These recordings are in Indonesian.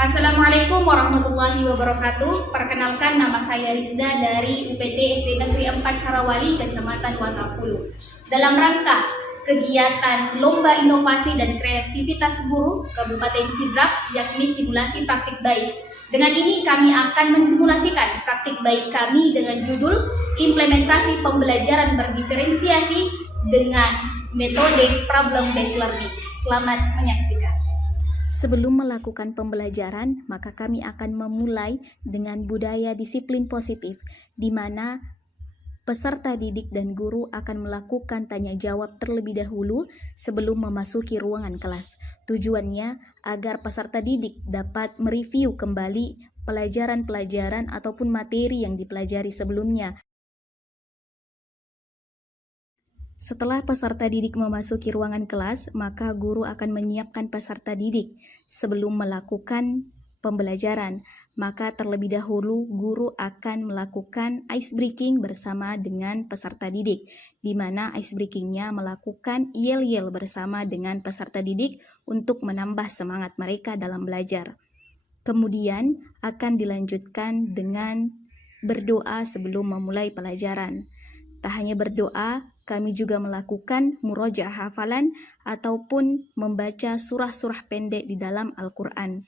Assalamualaikum warahmatullahi wabarakatuh. Perkenalkan, nama saya Rizda dari UPT SD Negeri 4 Carawali, Kecamatan Watapulu. Dalam rangka kegiatan Lomba Inovasi dan Kreativitas Guru Kabupaten Sidrap, yakni simulasi praktik baik. Dengan ini kami akan mensimulasikan praktik baik kami dengan judul Implementasi Pembelajaran Berdiferensiasi dengan metode Problem Based Learning. Selamat menyaksikan. Sebelum melakukan pembelajaran, maka kami akan memulai dengan budaya disiplin positif, di mana peserta didik dan guru akan melakukan tanya jawab terlebih dahulu sebelum memasuki ruangan kelas. Tujuannya agar peserta didik dapat mereview kembali pelajaran-pelajaran ataupun materi yang dipelajari sebelumnya. Setelah peserta didik memasuki ruangan kelas, maka guru akan menyiapkan peserta didik sebelum melakukan pembelajaran. Maka terlebih dahulu guru akan melakukan ice breaking bersama dengan peserta didik, di mana ice breakingnya melakukan yel-yel bersama dengan peserta didik untuk menambah semangat mereka dalam belajar. Kemudian akan dilanjutkan dengan berdoa sebelum memulai pelajaran. Tak hanya berdoa, kami juga melakukan murojaah hafalan ataupun membaca surah-surah pendek di dalam Al-Quran.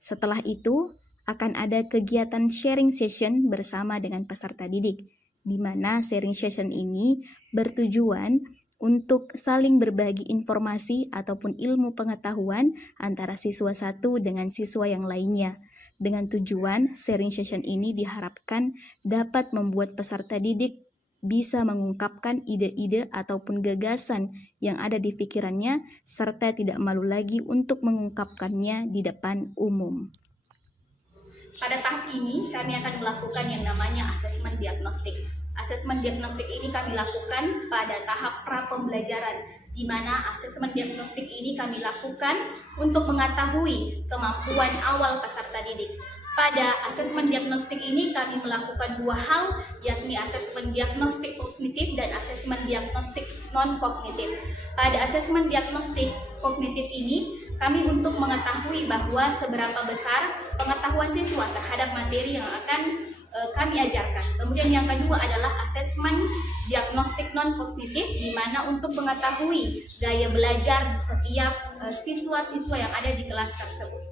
Setelah itu, akan ada kegiatan sharing session bersama dengan peserta didik, di mana sharing session ini bertujuan untuk saling berbagi informasi ataupun ilmu pengetahuan antara siswa satu dengan siswa yang lainnya. Dengan tujuan, sharing session ini diharapkan dapat membuat peserta didik bisa mengungkapkan ide-ide ataupun gagasan yang ada di pikirannya, serta tidak malu lagi untuk mengungkapkannya di depan umum. Pada tahap ini, kami akan melakukan yang namanya asesmen diagnostik. Asesmen diagnostik ini kami lakukan pada tahap pra-pembelajaran, di mana asesmen diagnostik ini kami lakukan untuk mengetahui kemampuan awal peserta didik. Pada asesmen diagnostik ini kami melakukan dua hal, yakni asesmen diagnostik kognitif dan asesmen diagnostik non-kognitif. Pada asesmen diagnostik kognitif ini, kami untuk mengetahui bahwa seberapa besar pengetahuan siswa terhadap materi yang akan kami ajarkan. Kemudian yang kedua adalah asesmen diagnostik non-kognitif, di mana untuk mengetahui gaya belajar setiap siswa-siswa yang ada di kelas tersebut.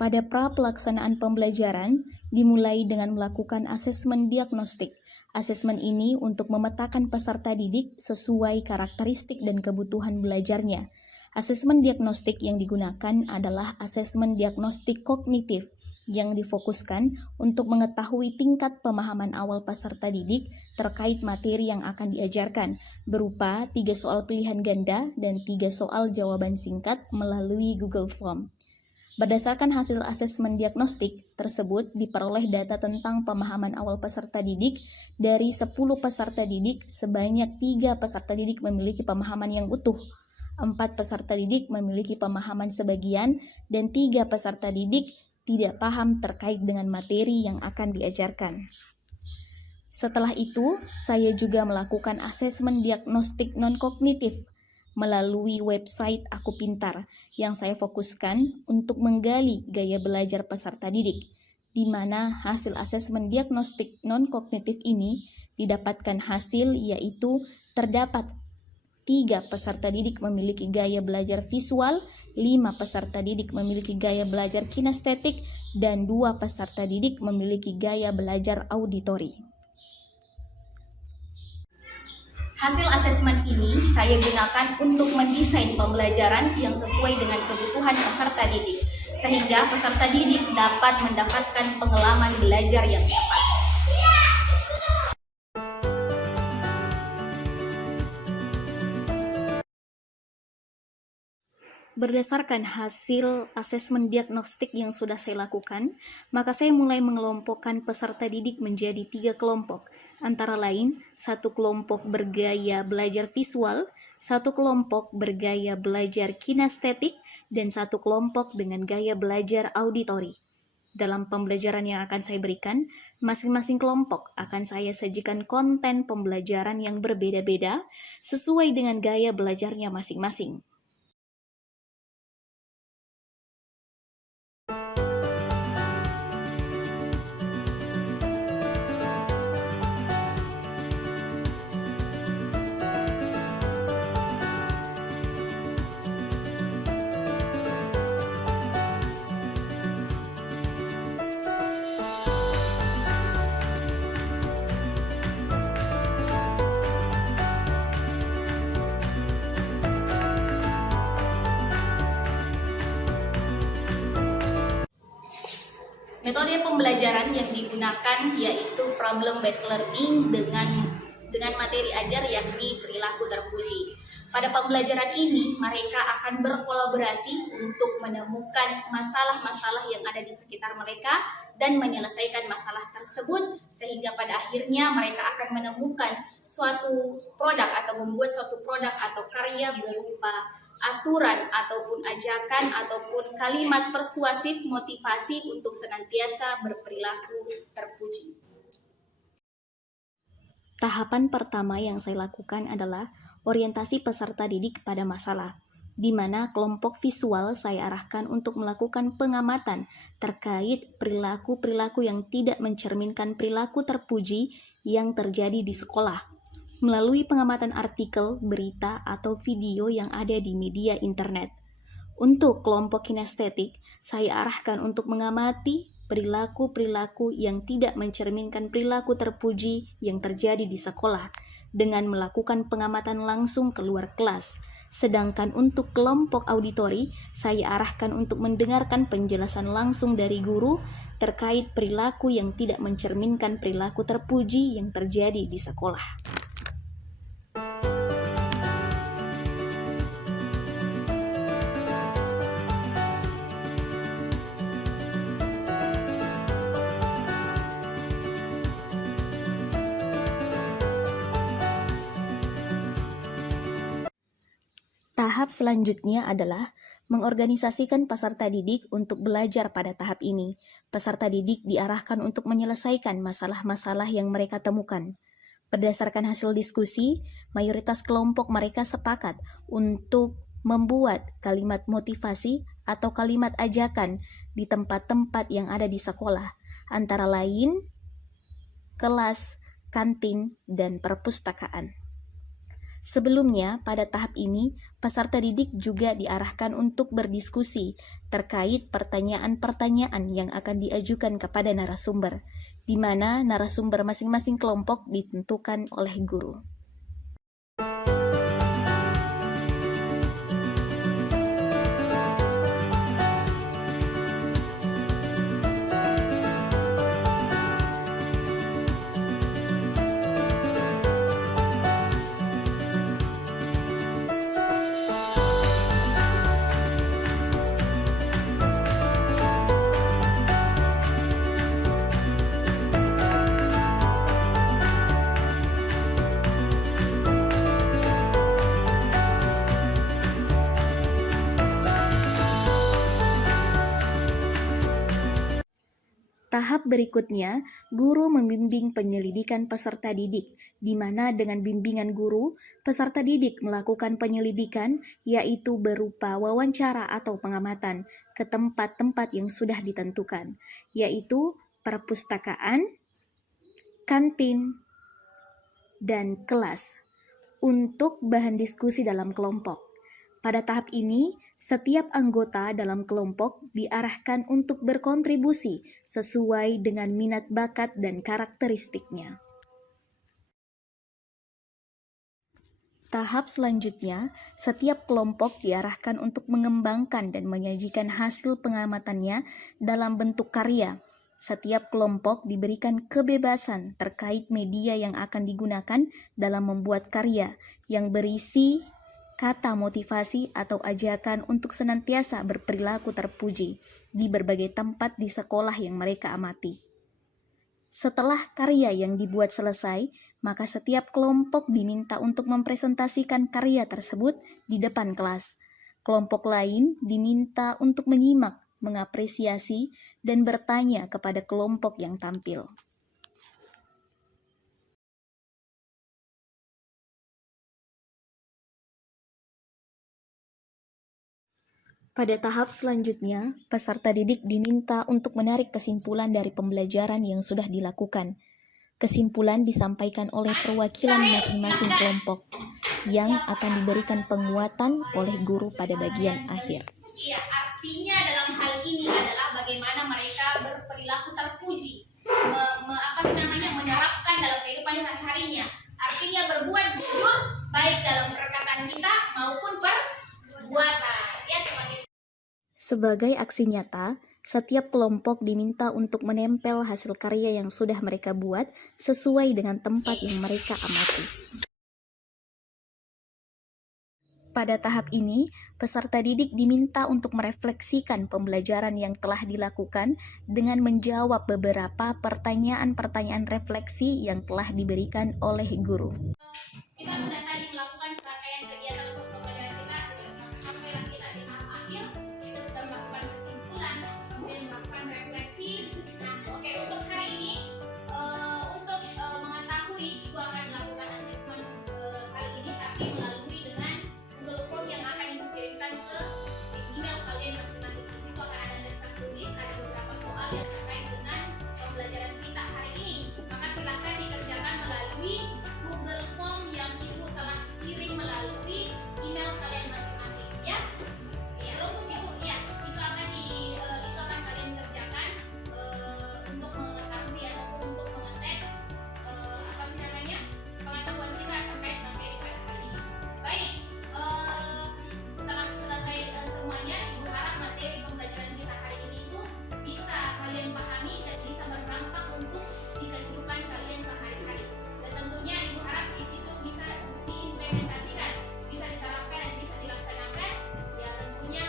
Pada pra-pelaksanaan pembelajaran, dimulai dengan melakukan asesmen diagnostik. Asesmen ini untuk memetakan peserta didik sesuai karakteristik dan kebutuhan belajarnya. Asesmen diagnostik yang digunakan adalah asesmen diagnostik kognitif, yang difokuskan untuk mengetahui tingkat pemahaman awal peserta didik terkait materi yang akan diajarkan, berupa 3 soal pilihan ganda dan 3 soal jawaban singkat melalui Google Form. Berdasarkan hasil asesmen diagnostik tersebut, diperoleh data tentang pemahaman awal peserta didik. Dari 10 peserta didik, sebanyak 3 peserta didik memiliki pemahaman yang utuh, 4 peserta didik memiliki pemahaman sebagian, dan 3 peserta didik tidak paham terkait dengan materi yang akan diajarkan. Setelah itu, saya juga melakukan asesmen diagnostik non-kognitif melalui website Aku Pintar, yang saya fokuskan untuk menggali gaya belajar peserta didik, di mana hasil asesmen diagnostik non-kognitif ini didapatkan hasil yaitu terdapat 3 peserta didik memiliki gaya belajar visual, 5 peserta didik memiliki gaya belajar kinestetik, dan 2 peserta didik memiliki gaya belajar auditori. Hasil asesmen ini saya gunakan untuk mendesain pembelajaran yang sesuai dengan kebutuhan peserta didik, sehingga peserta didik dapat mendapatkan pengalaman belajar yang tepat. Berdasarkan hasil asesmen diagnostik yang sudah saya lakukan, maka saya mulai mengelompokkan peserta didik menjadi 3 kelompok, antara lain 1 kelompok bergaya belajar visual, 1 kelompok bergaya belajar kinestetik, dan 1 kelompok dengan gaya belajar auditori. Dalam pembelajaran yang akan saya berikan, masing-masing kelompok akan saya sajikan konten pembelajaran yang berbeda-beda sesuai dengan gaya belajarnya masing-masing. Metode pembelajaran yang digunakan yaitu problem based learning dengan materi ajar yakni perilaku terpuji. Pada pembelajaran ini, mereka akan berkolaborasi untuk menemukan masalah-masalah yang ada di sekitar mereka dan menyelesaikan masalah tersebut, sehingga pada akhirnya mereka akan menemukan suatu produk atau membuat suatu produk atau karya berupa aturan ataupun ajakan ataupun kalimat persuasif motivasi untuk senantiasa berperilaku terpuji. Tahapan pertama yang saya lakukan adalah orientasi peserta didik pada masalah, di mana kelompok visual saya arahkan untuk melakukan pengamatan terkait perilaku-perilaku yang tidak mencerminkan perilaku terpuji yang terjadi di sekolah, melalui pengamatan artikel, berita, atau video yang ada di media internet. Untuk kelompok kinestetik, saya arahkan untuk mengamati perilaku-perilaku yang tidak mencerminkan perilaku terpuji yang terjadi di sekolah dengan melakukan pengamatan langsung keluar kelas. Sedangkan untuk kelompok auditori, saya arahkan untuk mendengarkan penjelasan langsung dari guru terkait perilaku yang tidak mencerminkan perilaku terpuji yang terjadi di sekolah. Tahap selanjutnya adalah mengorganisasikan peserta didik untuk belajar pada tahap ini. Peserta didik diarahkan untuk menyelesaikan masalah-masalah yang mereka temukan. Berdasarkan hasil diskusi, mayoritas kelompok mereka sepakat untuk membuat kalimat motivasi atau kalimat ajakan di tempat-tempat yang ada di sekolah, antara lain kelas, kantin, dan perpustakaan. Sebelumnya, pada tahap ini, peserta didik juga diarahkan untuk berdiskusi terkait pertanyaan-pertanyaan yang akan diajukan kepada narasumber, di mana narasumber masing-masing kelompok ditentukan oleh guru. Tahap berikutnya, guru membimbing penyelidikan peserta didik, di mana dengan bimbingan guru, peserta didik melakukan penyelidikan, yaitu berupa wawancara atau pengamatan ke tempat-tempat yang sudah ditentukan, yaitu perpustakaan, kantin, dan kelas, untuk bahan diskusi dalam kelompok. Pada tahap ini, setiap anggota dalam kelompok diarahkan untuk berkontribusi sesuai dengan minat bakat dan karakteristiknya. Tahap selanjutnya, setiap kelompok diarahkan untuk mengembangkan dan menyajikan hasil pengamatannya dalam bentuk karya. Setiap kelompok diberikan kebebasan terkait media yang akan digunakan dalam membuat karya yang berisi kata motivasi atau ajakan untuk senantiasa berperilaku terpuji di berbagai tempat di sekolah yang mereka amati. Setelah karya yang dibuat selesai, maka setiap kelompok diminta untuk mempresentasikan karya tersebut di depan kelas. Kelompok lain diminta untuk menyimak, mengapresiasi, dan bertanya kepada kelompok yang tampil. Pada tahap selanjutnya, peserta didik diminta untuk menarik kesimpulan dari pembelajaran yang sudah dilakukan. Kesimpulan disampaikan oleh perwakilan masing-masing kelompok yang akan diberikan penguatan oleh guru pada bagian akhir. Iya, artinya dalam hal ini adalah bagaimana mereka berperilaku terpuji, menerapkan dalam kehidupan sehari-harinya. Artinya berbuat jujur baik dalam perkataan kita maupun perbuatan. Ya, Sebagai aksi nyata, Setiap kelompok diminta untuk menempel hasil karya yang sudah mereka buat sesuai dengan tempat yang mereka amati. Pada tahap ini, peserta didik diminta untuk merefleksikan pembelajaran yang telah dilakukan dengan menjawab beberapa pertanyaan-pertanyaan refleksi yang telah diberikan oleh guru. Kita sudah tadi melakukan serangkaian kegiatan untuk pembelajaran kita sampai kita di tahap akhir. Kita sudah melakukan kesimpulan, kemudian melakukan refleksi. Nah, oke, untuk hari ini untuk mengetahui Ibu akan melakukan asesmen kali ini, tapi melalui dengan Google Form yang akan Ibu kirimkan ke email kalian masing-masing. Di situ akan ada daftar tulis, ada beberapa soal yang terkait dengan pembelajaran kita hari ini. Maka silakan dikerjakan melalui Google Form yang Ibu telah kirim melalui email kalian masing-masing, ya. Ya, untuk itu ya, itu akan kalian kerjakan untuk mengetahui ataupun untuk mengetes apa sih namanya, pengetahuan kita terkait materi pada hari ini. Baik, setelah selesai semuanya, Ibu harap materi pembelajaran kita hari ini itu bisa kalian pahami dan bisa berdampak untuk di kehidupan kalian sehari-hari. Dan tentunya Ibu harap itu bisa diimplementasikan, bisa diterapkan, bisa dilaksanakan. Ya tentunya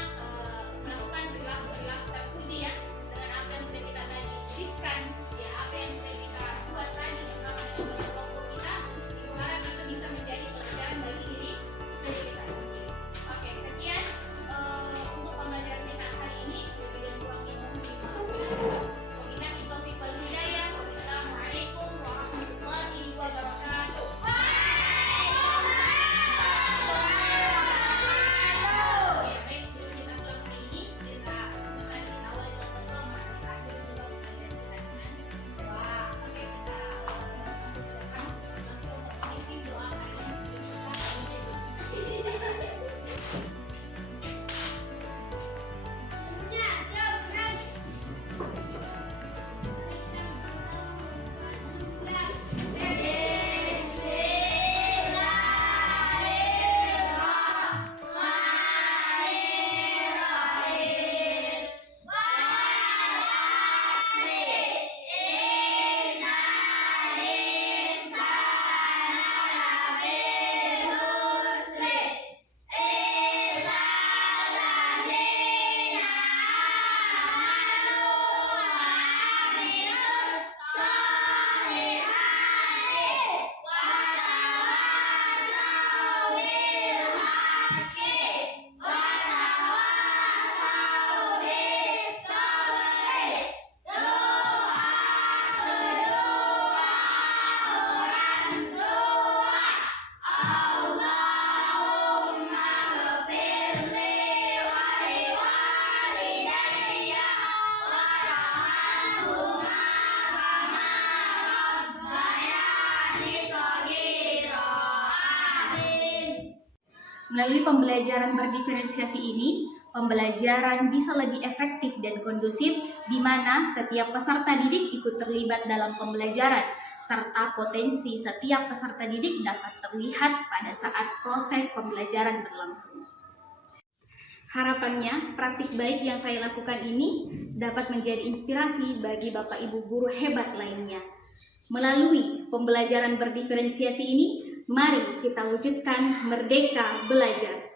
melakukan perilaku terpuji ya, dengan apa yang sudah kita tadi tuliskan, ya apa yang sudah kita buat tadi bersama dengan kelompok kita. Ibu harap itu bisa menjadi pelajaran bagi diri kita sendiri. Oke, sekian untuk pembelajaran kita hari ini. Lebih dan kurangnya mohon dimaafkan. Wabillahi taufiq wal hidayah. Wassalamualaikum warahmatullahi wabarakatuh. Ya, baik, sebelum kita pulang hari ini, kita awali dengan berdoa, maka kita akhiri juga pembelajaran kita dengan doa. Oke, kita silakan langsung memimpin doa hari ini. Melalui pembelajaran berdiferensiasi ini, pembelajaran bisa lebih efektif dan kondusif di mana setiap peserta didik ikut terlibat dalam pembelajaran, serta potensi setiap peserta didik dapat terlihat pada saat proses pembelajaran berlangsung. Harapannya, praktik baik yang saya lakukan ini dapat menjadi inspirasi bagi Bapak Ibu guru hebat lainnya. Melalui pembelajaran berdiferensiasi ini, mari kita wujudkan merdeka belajar.